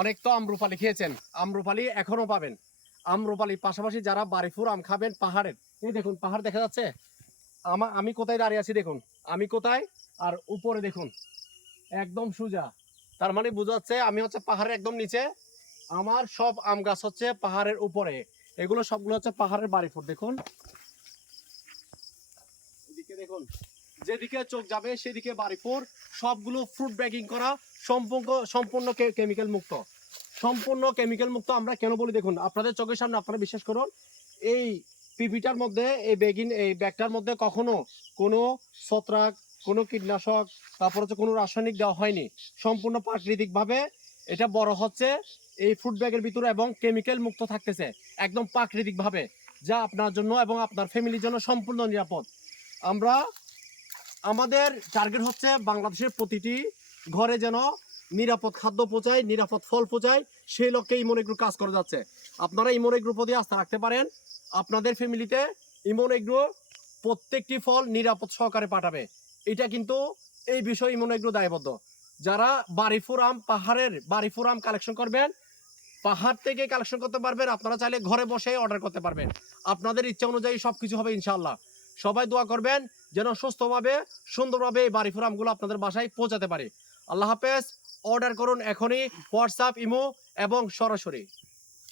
অনেক তো আম্রপালি খেয়েছেন, আম্রপালি এখনো পাবেন। আম্রপালির পাশাপাশি যারা বাড়িপুর আম খাবেন পাহাড়ের, এই দেখুন পাহাড় দেখা যাচ্ছে। আমি কোথায় দাঁড়িয়ে আছি দেখুন, আমি কোথায়, আর উপরে দেখুন একদম সোজা। তার মানে বোঝা যাচ্ছে আমি হচ্ছে পাহাড়ের একদম নিচে, আমার সব আম গাছ হচ্ছে পাহাড়ের উপরে। এগুলো সবগুলো হচ্ছে পাহাড়ের বাড়িপুর। দেখুন এদিকে দেখুন, যেদিকে চোখ যাবে সেদিকে বাড়িপুর। সবগুলো ফ্রুট ব্যাগিং করা, সম্পূর্ণ কেমিক্যাল মুক্ত, সম্পূর্ণ কেমিক্যাল মুক্ত। আমরা কেন বলি দেখুন, আপনাদের চোখের সামনে, আপনারা বিশ্বাস করুন, এই পিপিটার মধ্যে, এই ব্যাগটার মধ্যে কখনো কোনো ছত্রাক, কোনো কীটনাশক, তারপর হচ্ছে কোনো রাসায়নিক দেওয়া হয়নি। সম্পূর্ণ প্রাকৃতিকভাবে এটা বড় হচ্ছে এই ফ্রুট ব্যাগের ভিতরে, এবং কেমিক্যাল মুক্ত থাকতেছে একদম প্রাকৃতিকভাবে, যা আপনার জন্য এবং আপনার ফ্যামিলির জন্য সম্পূর্ণ নিরাপদ। আমরা, আমাদের টার্গেট হচ্ছে বাংলাদেশের প্রতিটি ঘরে যেন নিরাপদ খাদ্য পৌঁছায়, নিরাপদ ফল পৌঁছায়, সেই লক্ষ্যে ইমন এগ্রো কাজ করে যাচ্ছে। আপনারা ইমন এগ্রোর প্রতি আস্থা রাখতে পারেন। আপনাদের ফ্যামিলিতে ইমন এগ্রো প্রত্যেকটি ফল নিরাপদ সহকারে পাঠাবে। এটা কিন্তু এই বিষয়ে ইমন এগ্রো দায়বদ্ধ। যারা বাড়িপুর আম, পাহাড়ের বাড়িপুর আম কালেকশন করবেন, পাহাড় থেকে কালেকশন করতে পারবেন, আপনারা চাইলে ঘরে বসে অর্ডার করতে পারবেন। আপনাদের ইচ্ছা অনুযায়ী সবকিছু হবে ইনশাআল্লাহ। সবাই দোয়া করবেন যেন সুস্থভাবে, সুন্দরভাবে এই বাড়িপুর আমগুলো আপনাদের বাসায় পৌঁছাতে পারে। আল্লাহ হাফেজ। অর্ডার করুন এখনই, হোয়াটসঅ্যাপ, ইমো এবং সরাসরি।